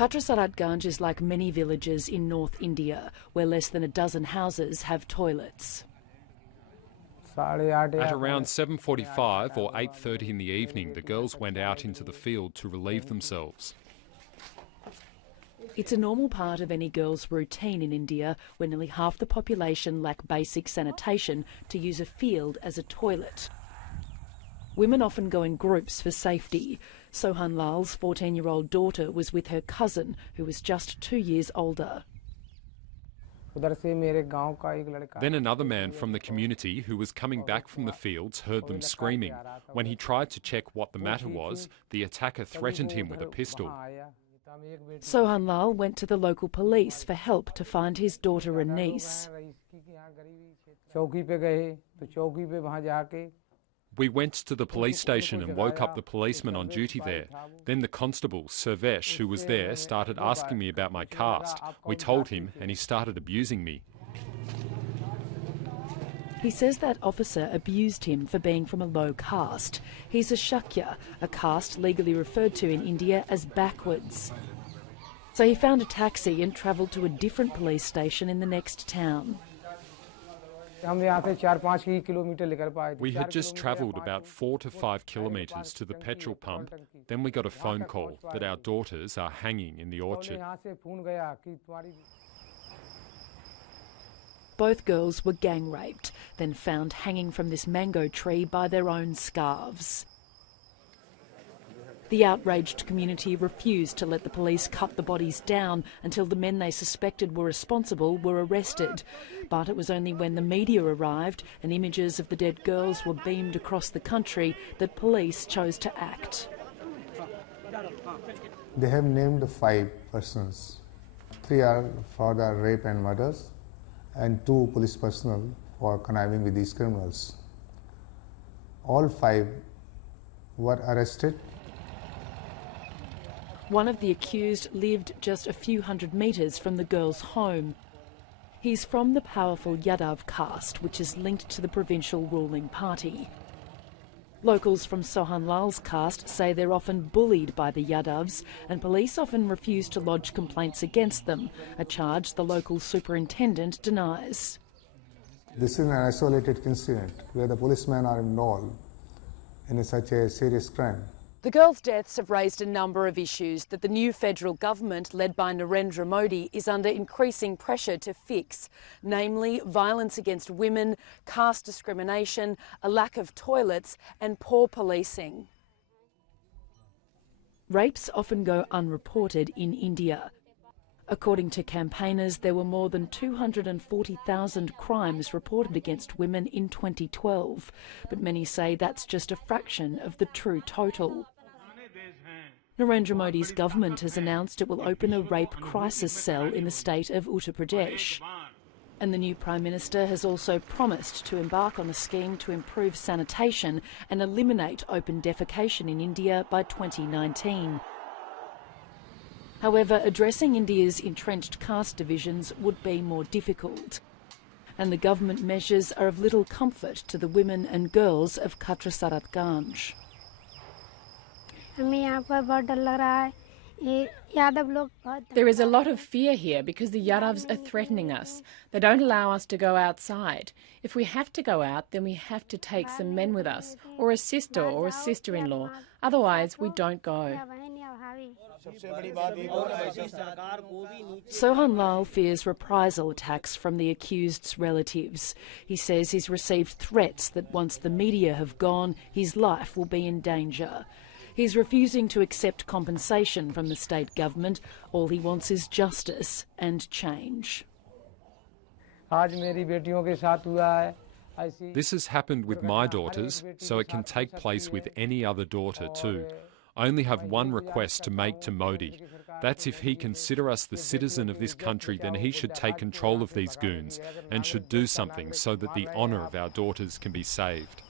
Kathasaratganj is like many villages in North India, where less than a dozen houses have toilets. At around 7:45 or 8:30 in the evening, the girls went out into the field to relieve themselves. It's a normal part of any girl's routine in India, where nearly half the population lack basic sanitation, to use a field as a toilet. Women often go in groups for safety. Sohan Lal's 14-year-old daughter was with her cousin, who was just 2 years older. Then another man from the community who was coming back from the fields heard them screaming. When he tried to check what the matter was, the attacker threatened him with a pistol. Sohan Lal went to the local police for help to find his daughter and niece. We went to the police station and woke up the policeman on duty there. Then the constable, Servesh, who was there, started asking me about my caste. We told him and he started abusing me. He says that officer abused him for being from a low caste. He's a Shakya, a caste legally referred to in India as backwards. So he found a taxi and travelled to a different police station in the next town. We had just travelled about 4 to 5 kilometres to the petrol pump. Then we got a phone call that our daughters are hanging in the orchard. Both girls were gang raped, then found hanging from this mango tree by their own scarves. The outraged community refused to let the police cut the bodies down until the men they suspected were responsible were arrested. But it was only when the media arrived and images of the dead girls were beamed across the country that police chose to act. They have named 5 persons. 3 are for the rape and murders, and 2 police personnel for conniving with these criminals. All 5 were arrested. One of the accused lived just a few hundred metres from the girls' home. He's from the powerful Yadav caste, which is linked to the provincial ruling party. Locals from Sohan Lal's caste say they're often bullied by the Yadavs, and police often refuse to lodge complaints against them, a charge the local superintendent denies. This is an isolated incident where the policemen are involved in such a serious crime. The girls' deaths have raised a number of issues that the new federal government, led by Narendra Modi, is under increasing pressure to fix, namely violence against women, caste discrimination, a lack of toilets and poor policing. Rapes often go unreported in India. According to campaigners, there were more than 240,000 crimes reported against women in 2012, but many say that's just a fraction of the true total. Narendra Modi's government has announced it will open a rape crisis cell in the state of Uttar Pradesh. And the new Prime Minister has also promised to embark on a scheme to improve sanitation and eliminate open defecation in India by 2019. However, addressing India's entrenched caste divisions would be more difficult. And the government measures are of little comfort to the women and girls of Kathasaratganj. There is a lot of fear here because the Yadavs are threatening us. They don't allow us to go outside. If we have to go out, then we have to take some men with us, or a sister or a sister-in-law. Otherwise, we don't go. Sohan Lal fears reprisal attacks from the accused's relatives. He says he's received threats that once the media have gone, his life will be in danger. He's refusing to accept compensation from the state government. All he wants is justice and change. This has happened with my daughters, so it can take place with any other daughter too. I only have one request to make to Modi. That's if he consider us the citizen of this country, then he should take control of these goons and should do something so that the honour of our daughters can be saved.